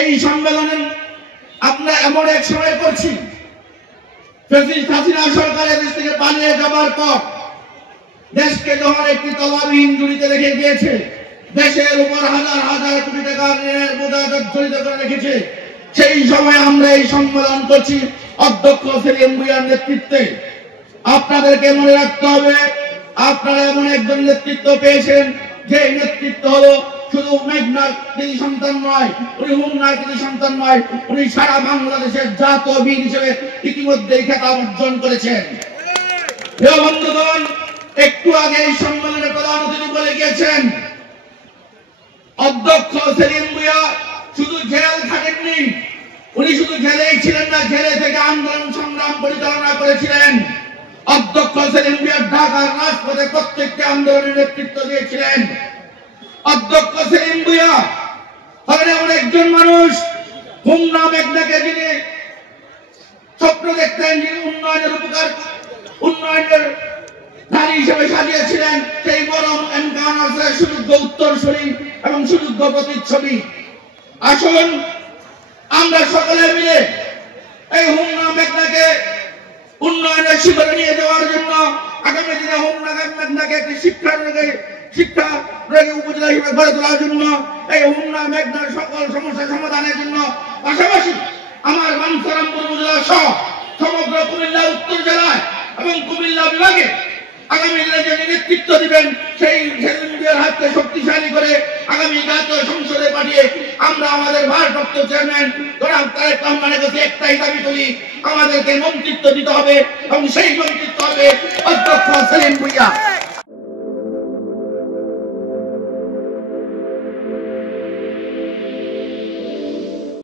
এই সম্মেলনে আমরা এমন এক সময় করছি, ফ্যাসিস্ট হাসিনা সরকারের দেশ থেকে পালিয়ে যাবার পর দেশকে যখন একটি তলাবিহীন ঝুড়িতে রেখে গিয়েছে, দেশের উপর হাজার হাজার কোটি টাকা ঋণের বোঝা জড়িত করে রেখেছে, সেই সময় আমরা এই সম্মেলন করছি অধ্যক্ষ সেলিম ভূঁইয়ার নেতৃত্বে। আপনাদেরকে মনে রাখতে হবে, আপনারা এমন একজন নেতৃত্ব পেয়েছেন যে নেতৃত্ব হলো শুধু মেঘনার কৃতি সন্তান নয়, উনি হুমনার কৃতি সন্তান নয়, উনি সারা বাংলাদেশের জাতীয় বীর হিসেবে ইতিমধ্যে খেতাব অর্জন করেছেন। প্রিয় বন্ধুগণ, একটু আগে এই সম্মেলনে প্রধান অতিথি বলে গিয়েছেন, অধ্যক্ষ সেলিম ভূঁইয়া শুধু জেল খাটেননি, উনি শুধু জেলেই ছিলেন না, জেলে থেকে আন্দোলন সংগ্রাম পরিচালনা করেছিলেন। অধ্যক্ষ সেলিম ভূঁইয়া ঢাকার রাজপথে প্রত্যেকটি আন্দোলনের নেতৃত্ব দিয়েছিলেন। অধ্যক্ষ সেলিম ভূঁইয়া হলেন এমন একজন মানুষ, হুমনা মেঘনাকে যিনি স্বপ্ন দেখতেন, যিনি উন্নয়নের নারী হিসেবে সাজিয়েছিলেন, সেই বরং সুযোগ্য উত্তরসূরি এবং সুযোগ্য প্রতিচ্ছবি। আসুন আমরা সকলে মিলে এই হুমনা মেঘনাকে উন্নয়নের শিখরে নিয়ে যাওয়ার জন্য, আগামী দিনে হুমনা মেঘনাকে একটি শিক্ষা উপজেলা হিসেবে গড়ে তোলার জন্য, এই হুমনা মেঘনার সকল সমস্যা সমাধানের জন্য, পাশাপাশি আমার বাঞ্ছারামপুর উপজেলা সহ সমগ্র কুমিল্লা উত্তর জেলায় এবং কুমিল্লা বিভাগে আগামী দিনে যে নেতৃত্ব দিবেন, সেই সেলিমের হাতকে শক্তিশালী করে আগামী জাতীয় সংসদে পাঠিয়ে আমরা আমাদের ভারপ্রাপ্ত চেয়ারম্যান জনাব তারেক রহমানের কাছে একটাই দাবি করি, আমাদেরকে মন্ত্রিত্ব দিতে হবে এবং সেই মন্ত্রিত্ব হবে অধ্যক্ষ সেলিম ভূঁইয়া।